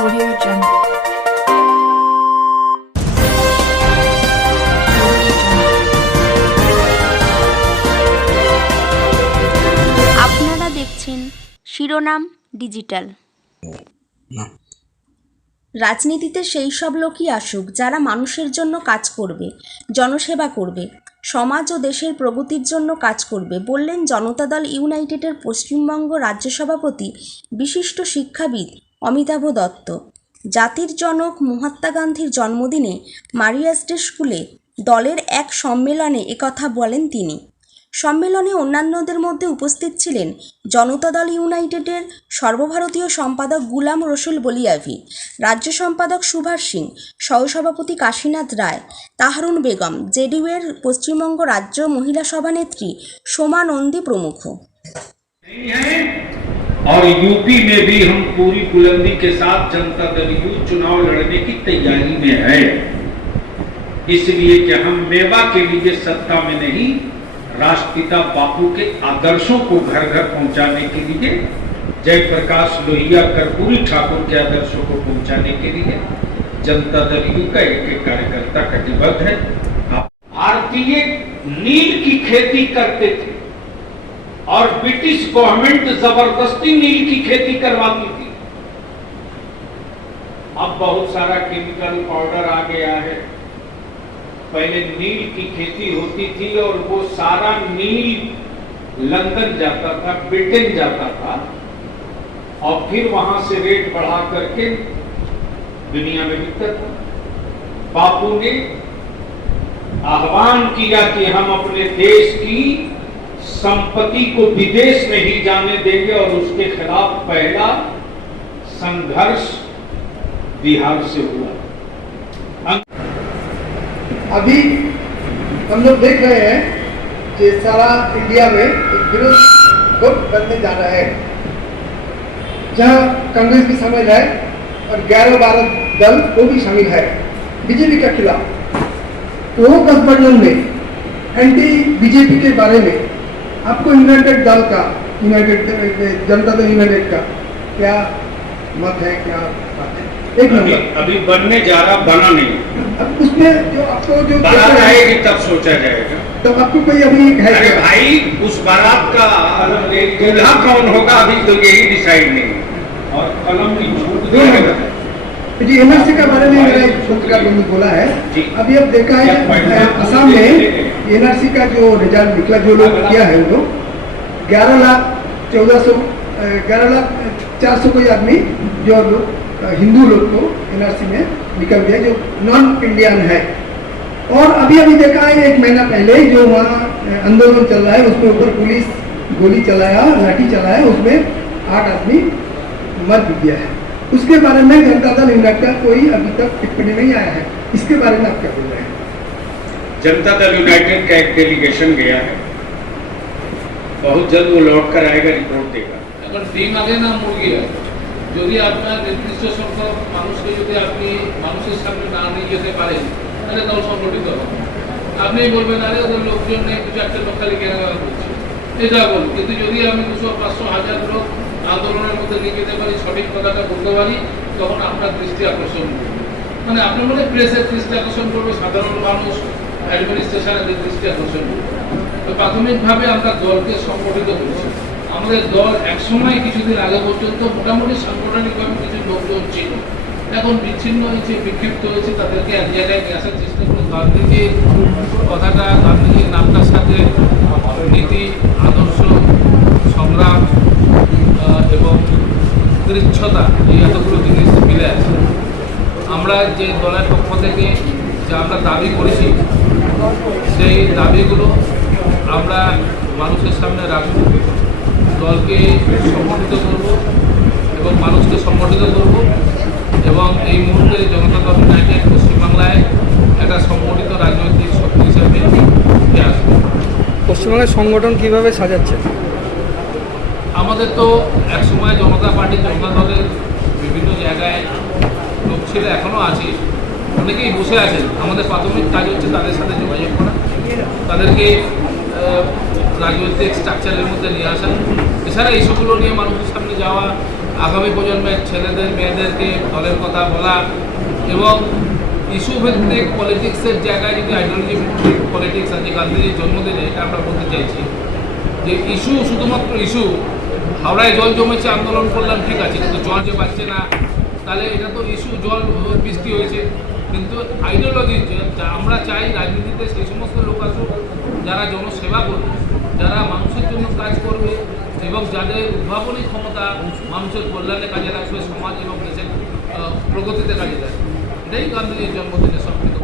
Audio Jungle. আপনারা দেখছেন শিরোনাম ডিজিটাল। রাজনীতিতে সেই সব লোকই আসুক যারা মানুষের জন্য কাজ করবে, জনসেবা করবে, সমাজ ও দেশের প্রগতির জন্য কাজ করবে, বললেন জনতা দল ইউনাইটেডের পশ্চিমবঙ্গ রাজ্য সভাপতি বিশিষ্ট শিক্ষাবিদ অমিতাভ দত্ত। জাতির জনক মহাত্মা গান্ধীর জন্মদিনে মারিয়াস্টে স্কুলে দলের এক সম্মেলনে একথা বলেন তিনি। সম্মেলনে অন্যান্যদের মধ্যে উপস্থিত ছিলেন জনতা দল ইউনাইটেডের সর্বভারতীয় সম্পাদক গুলাম রসুল বলিয়াভি, রাজ্য সম্পাদক সুভাষ সিং, সহসভাপতি কাশীনাথ রায়, তাহারুন বেগম, জেডিইউ এর পশ্চিমবঙ্গ রাজ্য মহিলা সভানেত্রী সোমা নন্দী প্রমুখ। और यूपी में भी हम पूरी बुलंदी के साथ जनता दल यू चुनाव लड़ने की तैयारी में है, इसलिए कि हम मेवा के लिए सत्ता में नहीं, राष्ट्रपिता बापू के आदर्शों को घर घर पहुंचाने के लिए, जयप्रकाश लोहिया कर्पूरी ठाकुर के आदर्शों को पहुंचाने के लिए जनता दल यू का एक एक कार्यकर्ता कटिबद्ध है। भारतीय नील की खेती करते थे और ब्रिटिश गवर्नमेंट जबरदस्ती नील की खेती करवाती थी। अब बहुत सारा केमिकल पाउडर आ गया है। पहले नील की खेती होती थी और वो सारा नील लंदन जाता था, ब्रिटेन जाता था और फिर वहां से रेट बढ़ा करके दुनिया में बिकता था। बापू ने आह्वान किया कि हम अपने देश की संपत्ति को विदेश नहीं जाने देंगे और उसके खिलाफ पहला संघर्ष बिहार से हुआ। अभी हम लोग देख रहे हैं कि सारा इंडिया में एक विरोध गुट बनने जा रहा है, जहां कांग्रेस भी शामिल है और 11-12 दल वो भी शामिल है बीजेपी के खिलाफ। वो गठबंधन में एंटी बीजेपी के बारे में आपको यूनाइटेड दल का, यूनाइटेड जनता दल यूनाइटेड का क्या मत है, क्या बात है? एक नंबर अभी बनने जा रहा, बना नहीं। अब उसमें जो आपको जो बारात आएगी तब सोचा जाएगा। तब आपको कोई अभी है अरे भाई, उस बारात का दूल्हा कौन होगा अभी तो यही डिसाइड नहीं, और कलम नहीं छूट देगा। जी एनआरसी के बारे में मेरा एक पत्रकार बंधु बोला है। अभी अब देखा है असम में एनआरसी का जो रिजल्ट निकला, जो लोग किया है वो लोग 11,400 कोई आदमी जो लोग हिंदू लोग को एनआरसी में निकल गया जो नॉन इंडियन है। और अभी देखा है 1 महीना पहले जो वहाँ आंदोलन चल रहा है उसके ऊपर पुलिस गोली चलाया, लाठी चलाया, उसमें 8 आदमी मर भी गया है। उसके बारे में जनता दल यूनाइटेड का कोई अभी तक टिप्पणी नहीं आया है। इसके बारे में आप क्या बोल रहे हैं? जनता दल यूनाइटेड का एक डेलीगेशन गया है, बहुत जल्द वो लौट कर आएगा, रिपोर्ट देगा। এখন ডিম আগে না মুরগি আগে? যদি আপনার নির্দিষ্ট সংখ্যক মানুষকে যদি আপনি মানুষের সামনে না নিয়ে যেতে পারেন তাহলে দল সংগঠিত হবে। আপনি বলবেন আরে ওদের লোকজন নেই, কিছু একটা লোক খালি কেনাকাটা করছে, এটা বলুন। কিন্তু যদি আমি 200, 500, 1000 লোক আন্দোলনের মধ্যে নিয়ে যেতে পারি, সঠিক কথাটা বলতে পারি, তখন আপনার দৃষ্টি আকর্ষণ করবে। মানে আপনার মনে প্রেসের দৃষ্টি আকর্ষণ করবে, সাধারণ মানুষ অ্যাডমিনিস্ট্রেশনের দৃষ্টি আকর্ষণ করবে। তো প্রাথমিকভাবে আমরা দলকে সংগঠিত করছি। আমাদের দল একসময় কিছুদিন আগে পর্যন্ত মোটামুটি সাংগঠনিকভাবে কিছু লোকজন ছিল, এখন বিচ্ছিন্ন হয়েছে, বিক্ষিপ্ত হয়েছে, তাদেরকে এক জায়গায় নিয়ে আসার চেষ্টা করে গান্ধীজির কথাটা, গান্ধীজির নামটার সাথে নীতি, আদর্শ, সংগ্রাম এবং দৃঢ়তা, এই এতগুলো জিনিস মিলে আছে। আমরা যে দলের পক্ষ থেকে যা আমরা দাবি করেছি সেই দাবিগুলো আমরা মানুষের সামনে রাখব, দলকে সংগঠিত করব এবং মানুষকে সংগঠিত করব এবং এই মুহূর্তে জনতা দল ইউনাইটেড পশ্চিমবাংলায় একটা সংগঠিত রাজনৈতিক শক্তি হিসাবে উঠে আসবে। পশ্চিমবঙ্গের সংগঠন কিভাবে সাজাচ্ছেন? আমাদের তো একসময় জনতা পার্টি, জনতা দলের বিভিন্ন জায়গায় লোক ছিল, এখনও আছে, অনেকেই বসে আছেন। আমাদের প্রাথমিক কাজ হচ্ছে তাদের সাথে যোগাযোগ করা, তাদেরকে রাজনৈতিক স্ট্রাকচারের মধ্যে নিয়ে আসা। এছাড়া এইসবগুলো নিয়ে মানুষের সামনে যাওয়া আগামী প্রজন্মের ছেলেদের মেয়েদেরকে দলের কথা বলা এবং ইস্যু ভিত্তিক পলিটিক্সের জায়গায় যদি আইডিওলজি ভিত্তিক পলিটিক্স আছে গান্ধীজির জন্মদিনে, এটা আমরা বলতে চাইছি যে ইস্যু শুধুমাত্র ইস্যু। হাওড়ায় জল জমেছে, আন্দোলন করলাম, ঠিক আছে, কিন্তু জল যে পাচ্ছে না, তাহলে এটা তো ইস্যু। জল বৃষ্টি হয়েছে, কিন্তু আইডিওলজি আমরা চাই রাজনীতিতে সেই সমস্ত লোক আসুক যারা জনসেবা করবে, যারা মানুষের জন্য কাজ করবে এবং যাদের উদ্ভাবনী ক্ষমতা মানুষের কল্যাণে কাজে লাগবে, সমাজ এবং দেশের প্রগতিতে কাজে লাগবে। এটাই গান্ধীজির জন্মদিনের সবথেকে